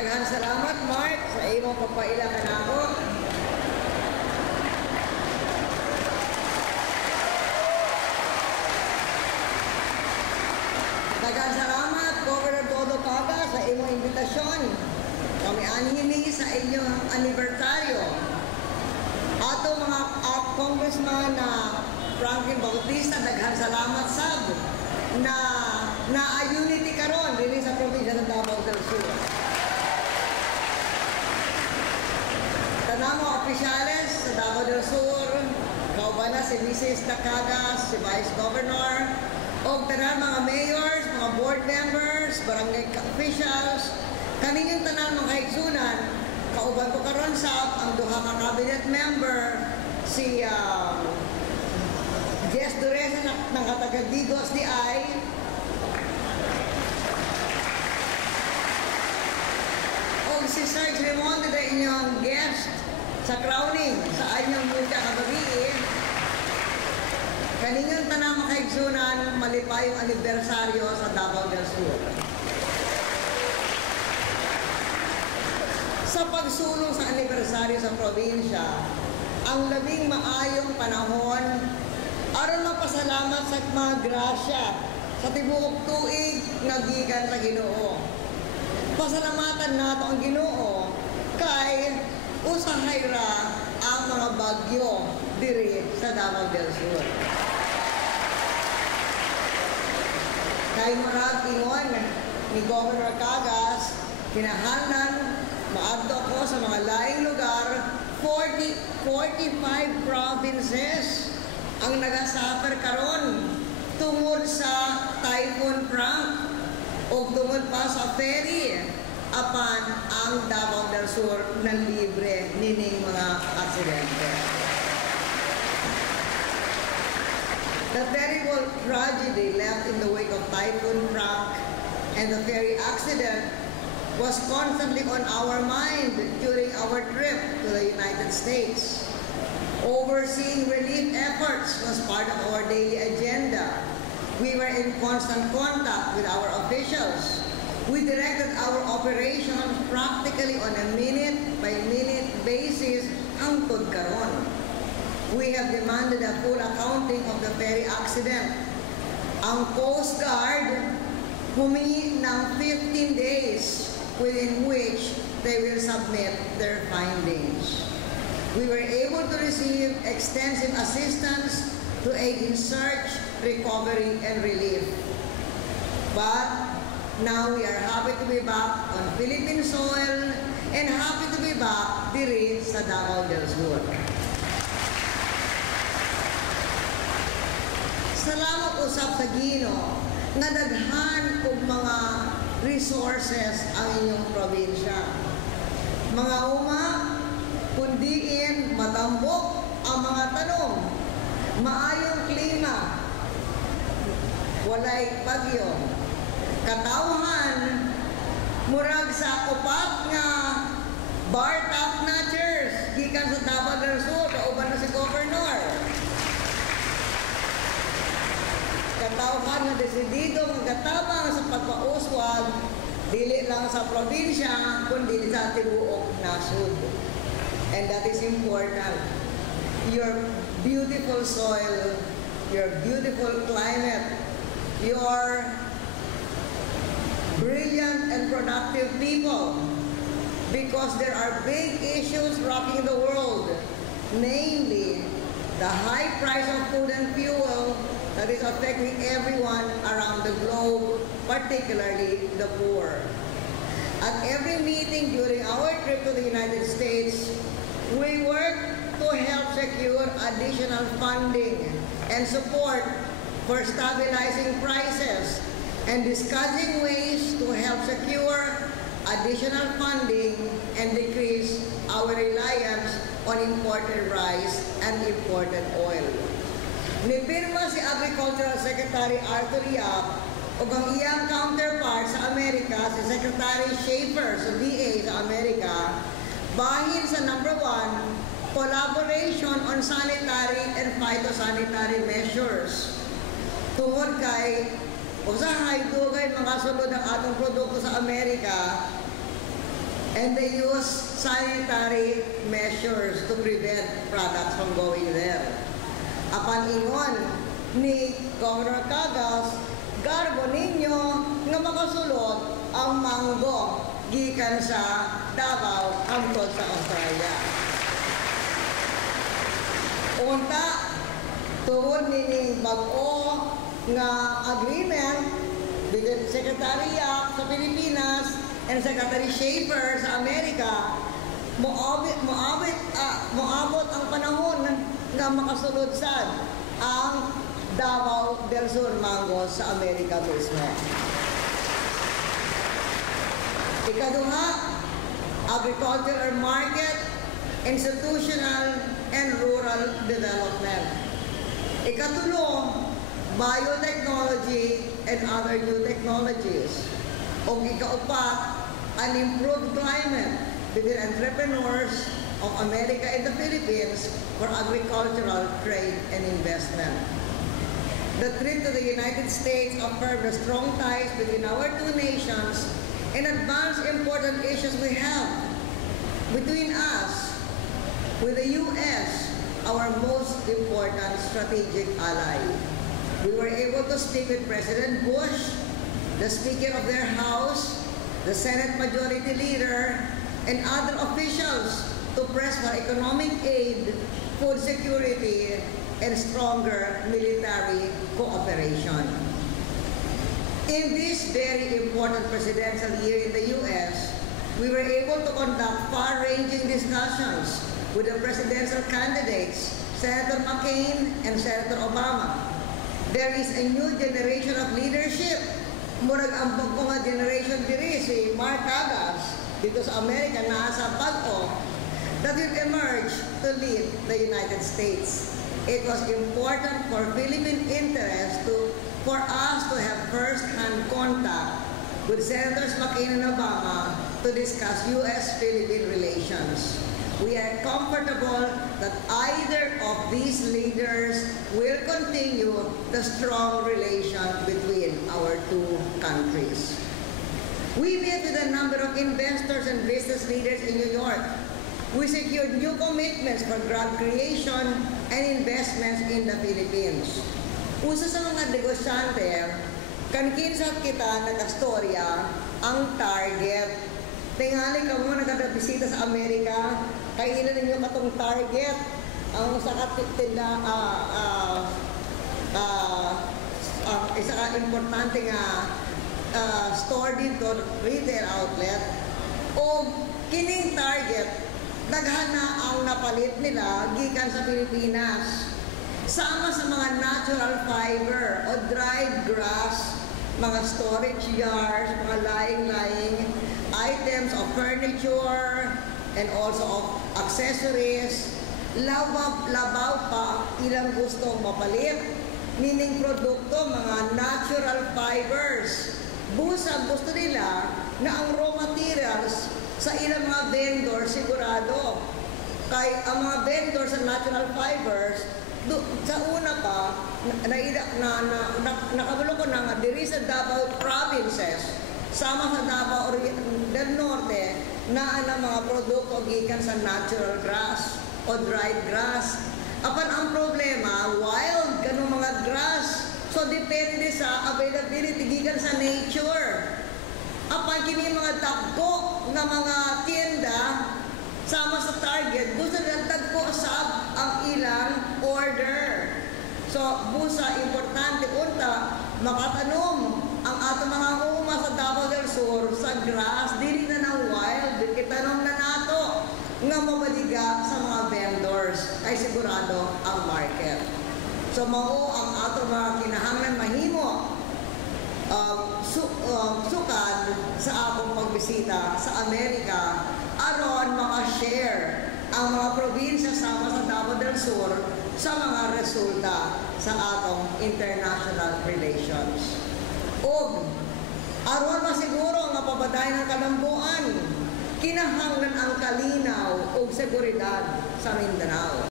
Daghang salamat, Mark, sa imong papaila ka na ako. Daghang salamat, Governor Dodo Caga, sa imong imbitasyon. Kami anhili sa inyong anibersaryo. Ato mga Congressman na Franklin Bautista, daghang salamat sab na unity karon dinhi sa probinsya ng Davao del Sur. Tanang mga opisyales sa Davao del Sur, kauban na si Mrs. Cagas, si Vice Governor, o tanang mga mayors, mga board members, barangay officials, kaninyong tanang mga kaigsunan, kauban ko karon sa ang duha ka cabinet member, si Jess Dureza ng Katagadigos di ay o si Sarge Remonte na inyong guest sa crowning sa inyong mucha kagabi. Kaninyong tanang makaigsunan, malipayong anibersaryo sa Davao del Sur. Sa pagsulong sa anibersaryo sa probinsya, ang labing maayong panahon aron mapasalamat sa mga grasya sa tibuok tuig nga gikan sa Ginoo. Pasalamatan nato ang Ginoo kay usahay ra ang mga bagyo diri sa Davao del Sur. Kay murag ingon ni Governor Cagas, kinahanglan maadto ko sa mga laing lugar, 45 provinces ang nagasuffer karon tungod sa Typhoon Frank o tungod pa sa ferry apan ang Davao del Sur na libre nining mga aksidente. The terrible tragedy left in the wake of Typhoon Frank and the ferry accident was constantly on our mind during our trip to the United States. Overseeing relief efforts was part of our daily agenda. We were in constant contact with our officials. We directed our operations practically on a minute-by-minute basis hangtod karon. We have demanded a full accounting of the ferry accident. Ang Coast Guard humingi ng 15 days within which they will submit their findings. We were able to receive extensive assistance to aid in search, recovery, and relief. But now we are happy to be back on Philippine soil and happy to be back diri sa Davao del Sur. Salamat usab sa Ginoo nga daghan og mga resources ang inyong probinsya. Mga uma, kundiin, matambok ang mga tanong, maayong klima, walay bagyo, katawhan, murag sa upat nga bar top notchers, gikan sa Davao del Sur, kauban na si Governor. Katawhan na desidido magkatabang sa pagpauswag, dili lang sa probinsya, kundi sa tibuok nasud. And that is important. Your beautiful soil, your beautiful climate, your brilliant and productive people, because there are big issues rocking the world, namely the high price of food and fuel that is affecting everyone around the globe, particularly the poor. At every meeting during our trip to the United States, we work to help secure additional funding and support for stabilizing prices and discussing ways to help secure additional funding and decrease our reliance on imported rice and imported oil. Nipirma si Agricultural Secretary Arthur Yap o ang iyang counterpart sa Amerika, si Secretary Schaefer sa DA sa Amerika, bahin sa number 1, collaboration on sanitary and phytosanitary measures. Tungod kay usahay dugay mga sulod ng atong produkto sa Amerika, And they use sanitary measures to prevent products from going there. Apan ingon ni Governor Cagas, garbo ninyo nga makasulod ang manggo gikan sa Davao hangtod sa Australia. Unta, tuod nining bag-o nga agreement between Secretariat sa Pilipinas and Secretary Schaefer sa Amerika, moabot ang panahon nga makasulod sad ang Davao del Sur mango sa Amerika mismo. Ikaduha, agricultural market, institutional and rural development. Ikatulo, biotechnology and other new technologies. O ikaupat, an improved climate between entrepreneurs of America and the Philippines for agricultural trade and investment. The trip to the United States affirmed the strong ties between our two nations and advanced important issues we have between us with the U.S., our most important strategic ally. We were able to speak with President Bush, the Speaker of their House, the Senate Majority Leader, and other officials to press for economic aid, food security, and stronger military cooperation. In this very important presidential year in the U.S., we were able to conduct far-ranging discussions with the presidential candidates, Senator McCain and Senator Obama. There is a new generation of leadership. Murag ang bagong generation diri si Mark Cagas dito sa Amerika na sa bag-o that will emerge to lead the United States. It was important for Philippine interests for us to have first-hand contact with Senators McCain and Obama to discuss U.S.-Philippine relations. We are comfortable that either of these leaders will continue the strong relation between our two countries. We met with a number of investors and business leaders in New York. We secured new commitments for job creation and investments in the Philippines. Usa sa mga negosyante, kankinsat kita nagastorya ang Target. Tingali ka mo nagkabisita sa Amerika, kailan ninyo katong Target, ang sa katitinda, isa ka importante nga store dito, retail outlet, o kining Target, naghana ang napalit nila gikan sa Pilipinas. Sama sa mga natural fiber o dried grass, mga storage yards, mga lying items of furniture and also of accessories. Labaw pa ilang gustong mapalit. Meaning produkto, mga natural fibers. Busag gusto nila na ang raw materials sa ilang mga vendors sigurado. Kaya ang mga vendors sa natural fibers, sa una pa, nakabulo ko na nga, diri sa Davao provinces, sama sa Davao del Norte, na ang mga produkto gikan sa natural grass o dried grass. Apan ang problema, wild kanong mga grass, so depende sa availability gikan sa nature. Apan kini mga tagko nga mga tienda, sama sa Target, gusto nila tagpo sab ang ilang order. So, busa, importante, unta, makatanom ang ato mga uma sa Davao del Sur sa grass, dili na ng wild, itanom na nato nga mabaliga sa mga vendors, ay sigurado ang market. So, mao ang ato mga kinahanglan mahimo sukad sa akong pagbisita sa Amerika aron maka-share ang mga probinsya sama sa Davao del Sur sa mga resulta sa atong international relations. O aron masiguro nga pabadayon ng kalambuan, kinahanglan ang kalinaw o seguridad sa Mindanao.